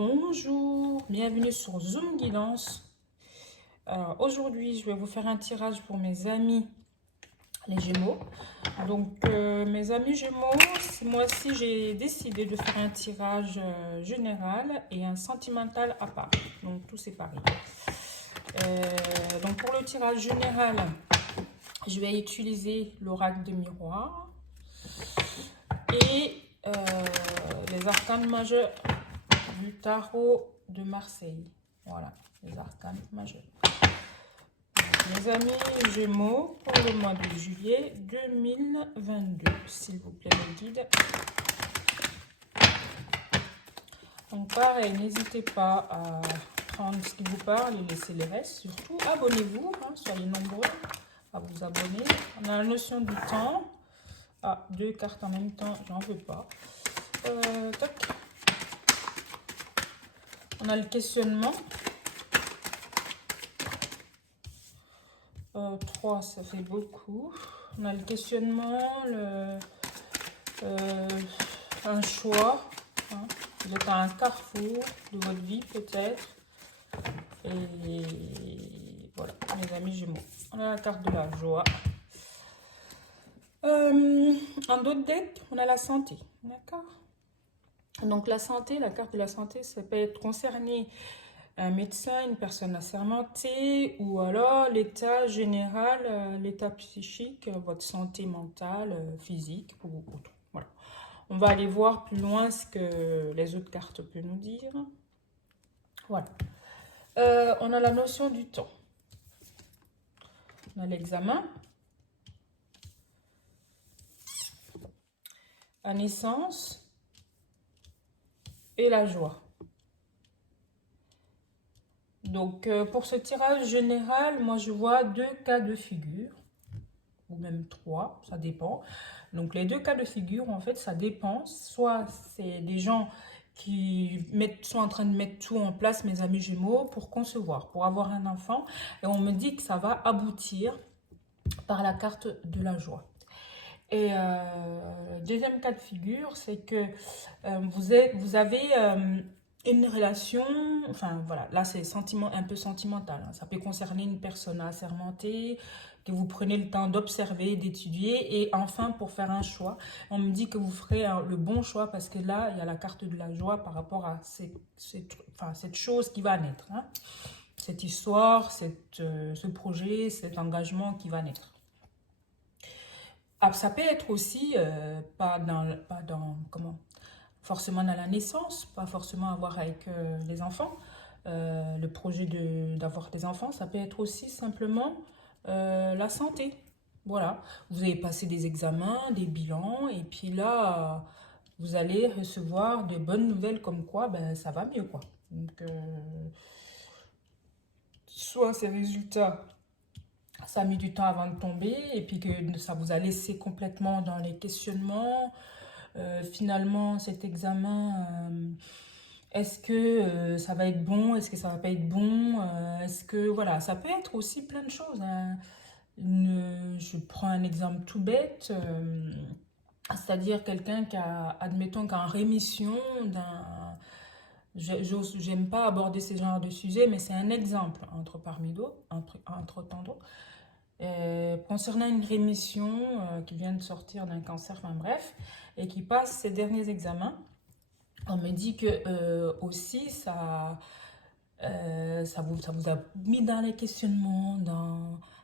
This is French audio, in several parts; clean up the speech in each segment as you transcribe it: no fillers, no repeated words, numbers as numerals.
Bonjour, bienvenue sur Zoom Guidance. Alors aujourd'hui, je vais vous faire un tirage pour mes amis les Gémeaux. Donc mes amis Gémeaux, ce mois-ci, j'ai décidé de faire un tirage général et un sentimental à part. Donc tout séparé. Donc pour le tirage général, je vais utiliser l'oracle de miroir et les arcanes majeurs du tarot de Marseille. Voilà, les arcanes majeurs. Mes amis Gémeaux, pour le mois de juillet 2022, s'il vous plaît, mes guides. Donc pareil, n'hésitez pas à prendre ce qui vous parle et laisser les restes. Surtout, abonnez-vous, soyez nombreux à vous abonner. On a la notion du temps. Ah, deux cartes en même temps, j'en veux pas. Tac. On a le questionnement. 3, ça fait beaucoup. On a le questionnement, un choix. Vous êtes à un carrefour de votre vie peut-être. Et voilà, mes amis Gémeaux. On a la carte de la joie. En d'autres decks, on a la santé. D'accord? Donc la santé, la carte de la santé, ça peut être concerné un médecin, une personne assermentée, ou alors l'état général, l'état psychique, votre santé mentale, physique, ou autre. Voilà. On va aller voir plus loin ce que les autres cartes peuvent nous dire. Voilà. On a la notion du temps. On a l'examen. La naissance. Et la joie. Donc, pour ce tirage général, moi, je vois 2 cas de figure, ou même 3, ça dépend. Donc, les 2 cas de figure, en fait, ça dépend. Soit c'est des gens qui sont en train de mettre tout en place, mes amis Gémeaux, pour concevoir, pour avoir un enfant. Et on me dit que ça va aboutir par la carte de la joie. Et deuxième cas de figure, c'est que vous avez une relation, enfin voilà, là c'est un peu sentimental. Ça peut concerner une personne assermentée, que vous prenez le temps d'observer, d'étudier, et enfin pour faire un choix. On me dit que vous ferez le bon choix parce que là, il y a la carte de la joie par rapport à cette chose qui va naître. Cette histoire, ce projet, cet engagement qui va naître. Ah, ça peut être aussi, forcément dans la naissance, pas forcément avoir avec les enfants. Le projet d'avoir des enfants, ça peut être aussi simplement la santé. Voilà, vous avez passé des examens, des bilans, et puis là, vous allez recevoir de bonnes nouvelles comme quoi ça va mieux, quoi. Donc, soit ces résultats ça a mis du temps avant de tomber et puis que ça vous a laissé complètement dans les questionnements. Finalement, cet examen, est-ce que ça va être bon? Est-ce que ça va pas être bon? Est-ce que, voilà, ça peut être aussi plein de choses. Je prends un exemple tout bête, c'est-à-dire quelqu'un admettons, qui a en rémission d'un... J'aime pas aborder ce genre de sujet, mais c'est un exemple entre tant d'autres. Concernant une rémission qui vient de sortir d'un cancer, enfin bref, et qui passe ses derniers examens, on me dit que aussi ça vous a mis dans les questionnements,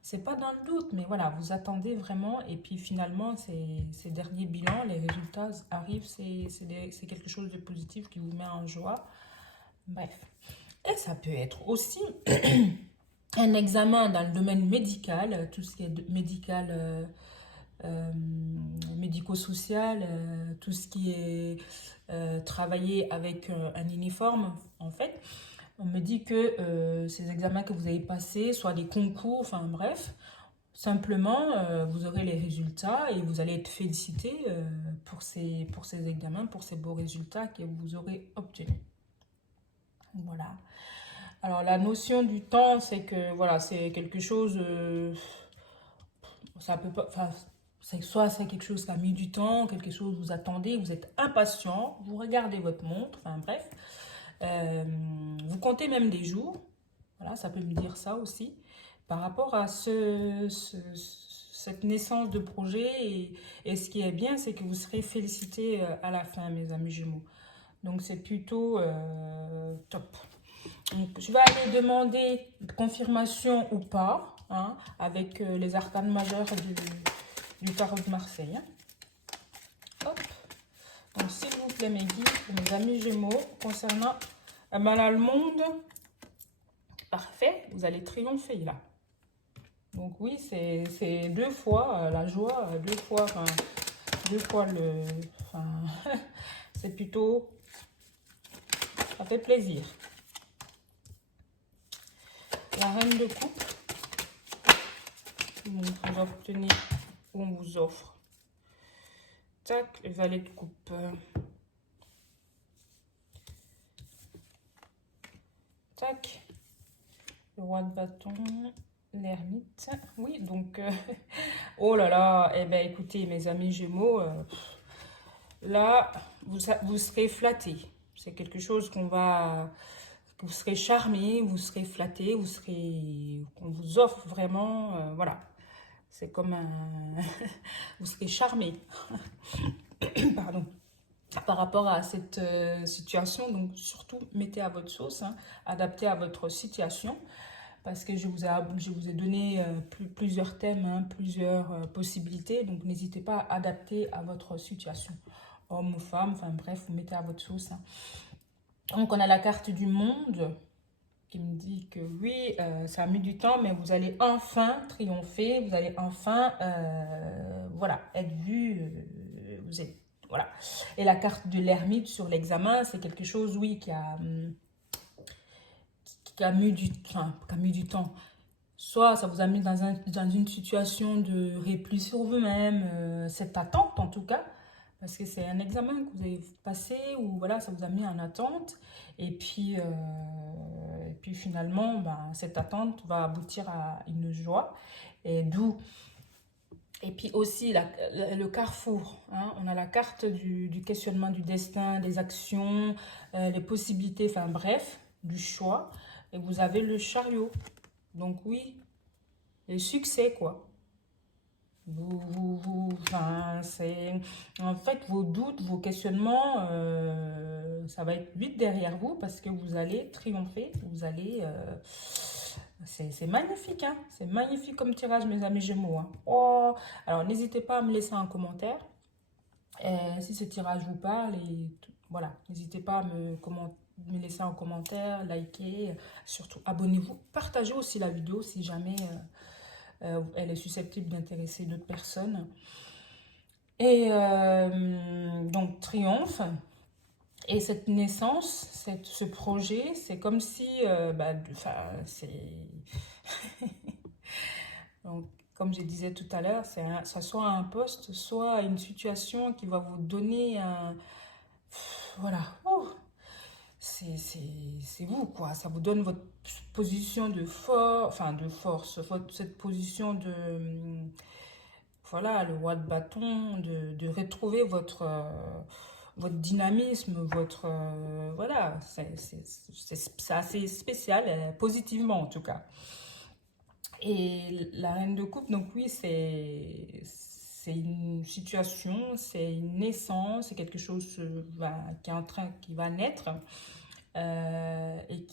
c'est pas dans le doute, mais voilà, vous attendez vraiment, et puis finalement, ces derniers bilans, les résultats arrivent, c'est quelque chose de positif qui vous met en joie. Bref. Et ça peut être aussi un examen dans le domaine médical, tout ce qui est médical, médico-social, tout ce qui est travaillé avec un uniforme, en fait. On me dit que ces examens que vous avez passés, soit des concours, enfin bref, simplement vous aurez les résultats et vous allez être félicité pour ces examens, pour ces beaux résultats que vous aurez obtenus. Voilà. Alors la notion du temps, c'est que voilà, c'est quelque chose, ça peut pas, enfin, soit c'est quelque chose qui a mis du temps, quelque chose vous attendez, vous êtes impatient, vous regardez votre montre, enfin bref. Vous comptez même des jours. Voilà, ça peut me dire ça aussi. Par rapport à cette naissance de projet. Et ce qui est bien, c'est que vous serez félicités à la fin, mes amis Gémeaux. Donc, c'est plutôt top. Donc, je vais aller demander confirmation ou pas, hein, avec les arcanes majeures du tarot de Marseille. Hein. Hop. Donc, s'il vous plaît, mes guides, mes amis Gémeaux, concernant le monde, parfait, vous allez triompher là. Donc oui, c'est 2 fois la joie, 2 fois, enfin, 2 fois le... Enfin, c'est plutôt... Ça fait plaisir. La reine de coupe. Donc, vous obtenez, on vous offre. Tac, le valet de coupe. Tac, le roi de bâton, l'ermite. Oui, donc, oh là là, eh bien, écoutez, mes amis Gémeaux, là, vous serez flattés. C'est quelque chose qu'on va... Vous serez charmé, vous serez flatté, qu'on vous offre vraiment, voilà. C'est comme un... vous serez charmé. Pardon. Par rapport à cette situation, donc surtout mettez à votre sauce, hein, adaptez à votre situation, parce que je vous ai donné plusieurs thèmes, hein, plusieurs possibilités, donc n'hésitez pas à adapter à votre situation, homme ou femme, enfin bref, vous mettez à votre sauce. Hein. Donc on a la carte du monde qui me dit que oui, ça a mis du temps, mais vous allez enfin triompher, vous allez enfin, voilà, être vu, vous êtes... Voilà. Et la carte de l'ermite sur l'examen, c'est quelque chose, oui, qui a mis du temps. Soit ça vous a mis dans une situation de repli sur vous-même, cette attente en tout cas, parce que c'est un examen que vous avez passé ou voilà, ça vous a mis en attente. Et puis finalement, ben, cette attente va aboutir à une joie. Et d'où... Et puis aussi le carrefour, hein. On a la carte du questionnement du destin, des actions, les possibilités, enfin bref, du choix. Et vous avez le chariot. Donc oui, le succès quoi. Enfin, c'est en fait vos doutes, vos questionnements, ça va être vite derrière vous parce que vous allez triompher, vous allez... c'est magnifique, hein? C'est magnifique comme tirage, mes amis Gémeaux. Hein. Oh, alors, n'hésitez pas à me laisser un commentaire si ce tirage vous parle. Et voilà, n'hésitez pas à me laisser un commentaire, liker, surtout abonnez-vous. Partagez aussi la vidéo si jamais elle est susceptible d'intéresser d'autres personnes. Et donc, triomphe. Et cette naissance, ce projet, c'est comme si, c'est... Donc, comme je disais tout à l'heure, ça soit un poste, soit une situation qui va vous donner un... Voilà, c'est vous, quoi. Ça vous donne votre position de force, cette position de... Voilà, le roi de bâton, de retrouver votre dynamisme, voilà, c'est assez spécial, positivement en tout cas. Et la reine de coupe, donc oui, c'est une situation, c'est une naissance, c'est quelque chose qui va naître et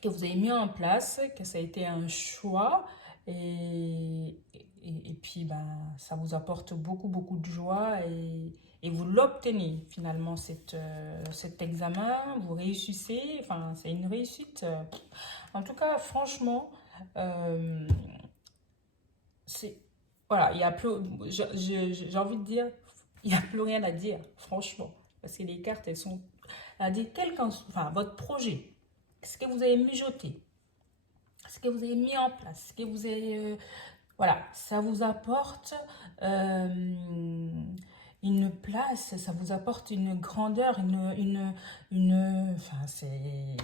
que vous avez mis en place, que ça a été un choix et puis ça vous apporte beaucoup de joie et vous l'obtenez finalement cet examen, vous réussissez, enfin c'est une réussite. En tout cas, franchement, c'est voilà, il y a plus, j'ai envie de dire, il n'y a plus rien à dire, franchement, parce que les cartes elles sont à dire votre projet, ce que vous avez mijoté, ce que vous avez mis en place, ce que vous avez voilà, ça vous apporte une place, ça vous apporte une grandeur, enfin c'est,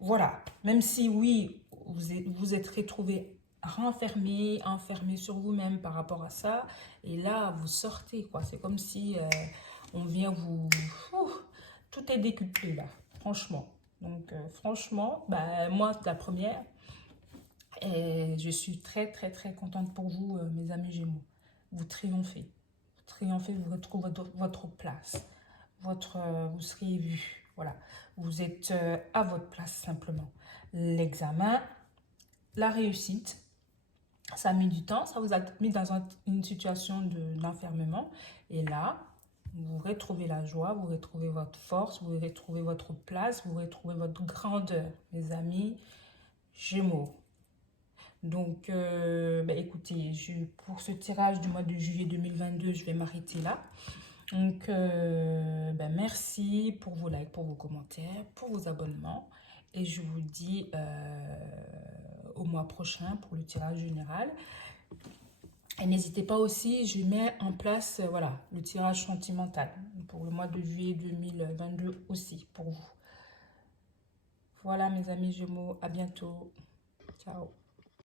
voilà, même si oui, vous êtes retrouvé renfermé, enfermé sur vous-même par rapport à ça, et là vous sortez quoi, c'est comme si on vient tout est décuplé là, franchement. Donc, franchement, bah, moi, la première, et je suis très, très, très contente pour vous, mes amis Gémeaux. Vous triomphez. Vous triomphez, vous retrouvez votre place. Vous serez vu. Voilà. Vous êtes à votre place, simplement. L'examen, la réussite, ça a mis du temps. Ça vous a mis dans une situation d'enfermement. Et là, vous retrouvez la joie, vous retrouvez votre force, vous retrouvez votre place, vous retrouvez votre grandeur, mes amis Gémeaux. Donc, bah, écoutez, pour ce tirage du mois de juillet 2022, je vais m'arrêter là. Donc, bah, merci pour vos likes, pour vos commentaires, pour vos abonnements. Et je vous dis au mois prochain pour le tirage général. Et n'hésitez pas aussi, je mets en place voilà, le tirage sentimental pour le mois de juillet 2022 aussi pour vous. Voilà mes amis Gémeaux, à bientôt. Ciao.